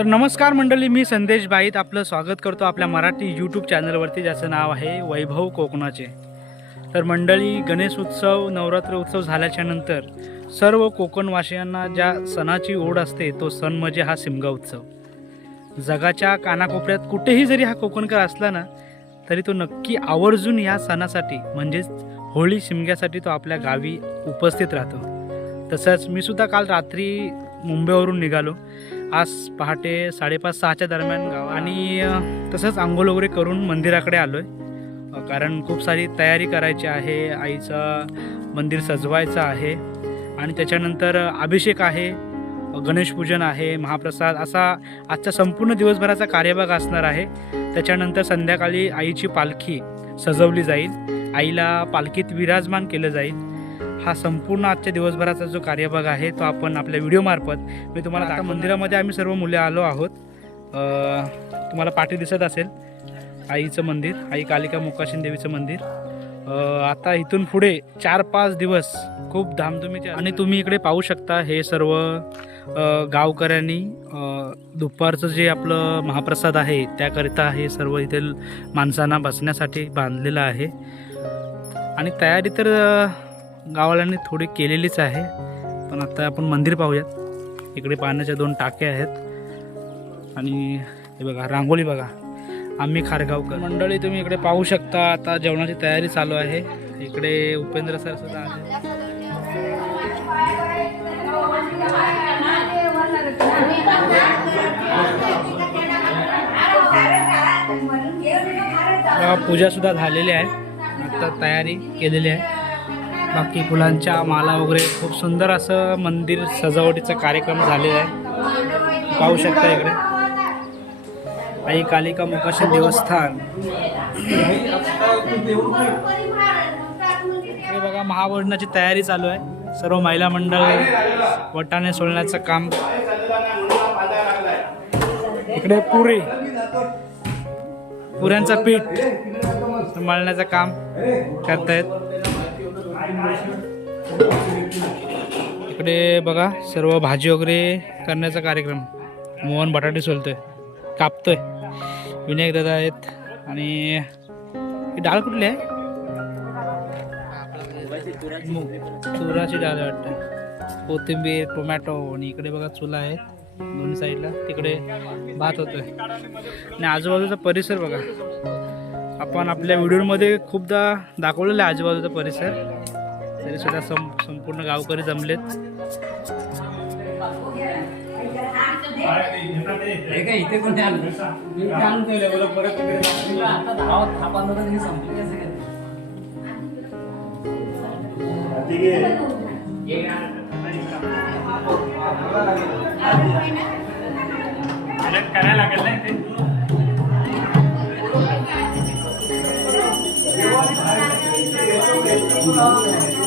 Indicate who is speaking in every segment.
Speaker 1: तर नमस्कार मंडळी मी संदेश बाईत आपलं स्वागत करतो आपल्या मराठी यूट्यूब चॅनलवरती ज्याचं नाव आहे वैभव कोकणाचे. तर मंडळी गणेश उत्सव नवरात्र उत्सव झाल्याच्यानंतर सर्व कोकणवासियांना ज्या सणाची ओढ असते तो सण म्हणजे हा शिमगा उत्सव. जगाच्या कानाकोपऱ्यात कुठेही जरी हा कोकणकर असला ना तरी तो नक्की आवर्जून या सणासाठी म्हणजेच होळी शिमग्यासाठी तो आपल्या गावी उपस्थित राहतो. तसंच मी सुद्धा काल रात्री मुंबईवरून निघालो. आज पहाटे साडेपाच सहाच्या दरम्यान गाव. आणि तसंच आंघोळ वगैरे करून मंदिराकडे आलो आहे कारण खूप सारी तयारी करायची आहे. आईचं मंदिर सजवायचं आहे. आणि त्याच्यानंतर अभिषेक आहे. गणेशपूजन आहे महाप्रसाद असा आजचा संपूर्ण दिवसभराचा कार्यभाग असणार आहे. त्याच्यानंतर संध्याकाळी आईची पालखी सजवली जाईल. आईला पालखीत विराजमान केलं जाईल. हा संपूर्ण आजच्या दिवसभराचा जो कार्यभाग आहे तो आपण आपल्या व्हिडिओमार्फत मी तुम्हाला आता मंदिरामध्ये आम्ही सर्व मुले आलो आहोत. तुम्हाला पाठी दिसत असेल आईचं मंदिर आई कालिका मुकाशीन देवीचं मंदिर. आता इथून पुढे चार पाच दिवस खूप धामधुमीचे आणि तुम्ही इकडे पाहू शकता हे सर्व गावकऱ्यांनी दुपारचं जे आपलं महाप्रसाद आहे त्याकरिता हे सर्व इथे माणसांना बसण्यासाठी बांधलेलं आहे. आणि तयारी तर अ, थोडी केलेलीच आहे. पण आता आपण मंदिर पाहूयात. इकडे पाण्याच्या दोन टाक्या आहेत. आणि हे बघा रांगोळी बघा. आम्ही खारगावकर. मंडळी तुम्ही इकडे पाहू शकता आता जेवणाची तयारी चालू आहे. इकडे उपेंद्र सर सुद्धा आहे पूजा सुद्धा झालेली आहे. आता तयारी केलेली आहे. बाकी फुलांच्या माला वगैरे. खूप सुंदर असं मंदिर सजावटीचा कार्यक्रम झालेला आहे. पाहू शकता इकडे. आई कालिका मुकाशी देवस्थान. हे बघा महाभोजनाची तयारी चालू आहे. सर्व महिला मंडळ वटाने सोडण्याचं काम. इकडे पुरी. पुऱ्यांचं पीठ मळण्याचं काम करतायत. इकडे बघा सर्व भाजी वगैरे करण्याचा कार्यक्रम. मोहन बटाटे सोलतोय. कापतोय. विनायक दादा आहेत. आणि डाळ कुठली आहे? चुराची तुराची डाळ आहे वाटतं. कोथिंबीर टोमॅटो आणि इकडे बघा चुला आहे. दोन्ही साईडला तिकडे भात होतोय. आणि आजूबाजूचा परिसर बघा. आपण आपल्या व्हिडिओमध्ये खूपदा दाखवलेला आहे आजूबाजूचा परिसर. तरी सुद्धा सं संपूर्ण गावकरी जमलेत.
Speaker 2: इथे कोणी आलं? इथे. आणून ठेवलं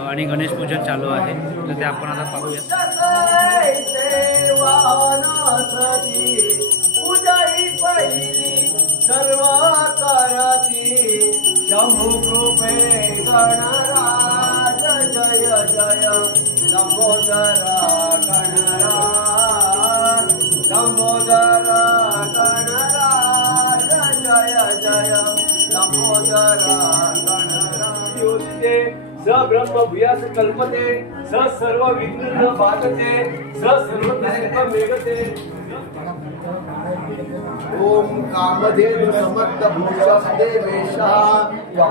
Speaker 1: आणि गणेश पूजन चालू आहे तर ते आपण आता पाहूया
Speaker 3: शंभू कृपे गणराज जय जय लंबोदरा गणराज लंबोदर गणराज जय जय लंबोदर स ब्रह्म भूयास कल्पते स सर्व विघ्न बाधते स सर्व मेघते. ओम कामधेनु समर्थ भूषम देवेशः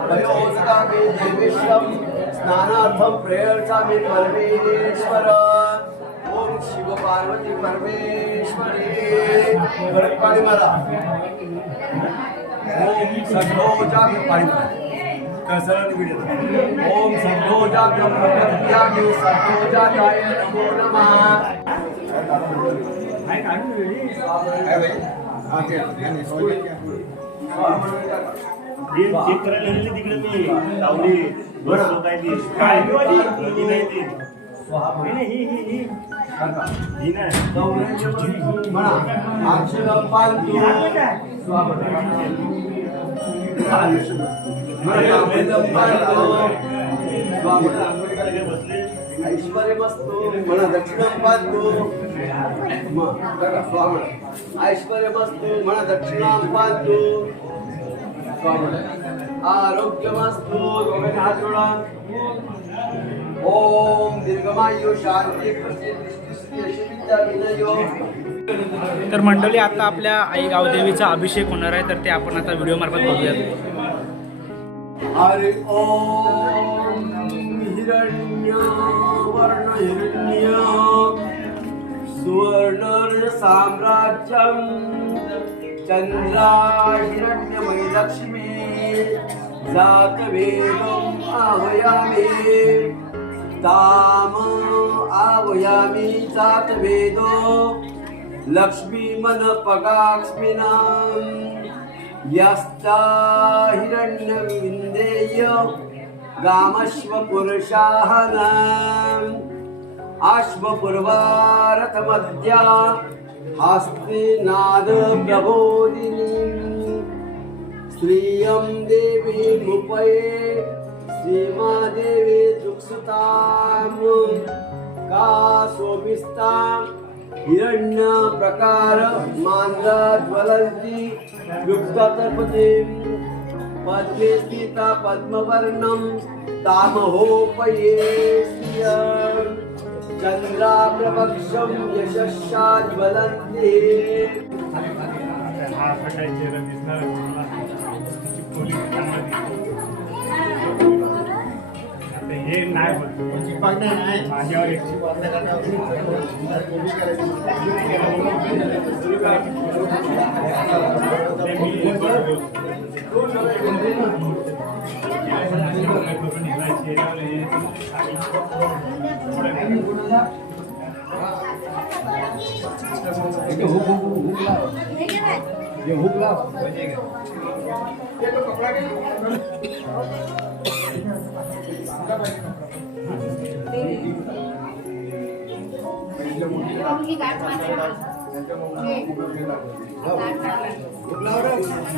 Speaker 3: वयोस्तामे देवेशम स्नानार्थम प्रेयर्थामि परमेश्वर। ओम शिव पार्वती परमेश्वरे गणपाणी मारा ओम सद्गोजाग्र पाणी मारा कसरत व्हिडिओ ओम सद्गोजाताय नमो नमः। काय भाई
Speaker 4: हे चेक करायला गेलेले तिकडे मी लावली आहे ती काय? नाही ती ही ही ही. बसले
Speaker 3: ऐश्वर्य बसतो म्हणा दक्षिणा पाहतो ऐश्वर्य बसतो म्हणा दक्षिणा पाहतो आरोग्य मस्तु दोघांनी हात जोडा ओम दीर्घमायु शांती विनयो
Speaker 1: तर मंडळी आता आपल्या आई गावदेवीचा अभिषेक होणार आहे तर ते आपण आता व्हिडिओ मार्फत बघूयात.
Speaker 3: हरि ओम हिरण्य वर्ण हिरण्य सुवर्ण साम्राज्यम चंद्रा हिरण्यमय लक्ष्मी जात वेदम ताम आवयामी जात वेदो लक्ष्मी मन पगाक्ष्मिनाम यस्ता हिरण्यविन्देय गामश्वपुरुषाहनाम् अश्वपूर्वारथमद्या हस्ते नाद श्रियं देवी मुपये श्रीमादेवी दुःखसुताम्। का सोभिस्ताम् हिरण्य प्रकार मांद्रा ज्वलन्ति युक्ततर्पतीम् पद्मे सीता पद्मवर्णं तामहोपये श्रियम् चन्द्राप्रभक्षं यशस्या ज्वलन्ति
Speaker 4: हा सकाळी चेहरा दिसणार आता हे नाही होत माझ्यावर एक ते मी हे बरोबर करून हिला चेहऱ्यावर हे
Speaker 5: की।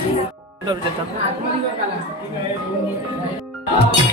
Speaker 5: गाठ मारते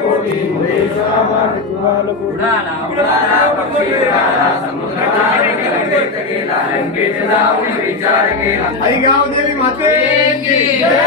Speaker 5: కోటి
Speaker 6: ఐగావ్ దేవి
Speaker 7: మాతే జై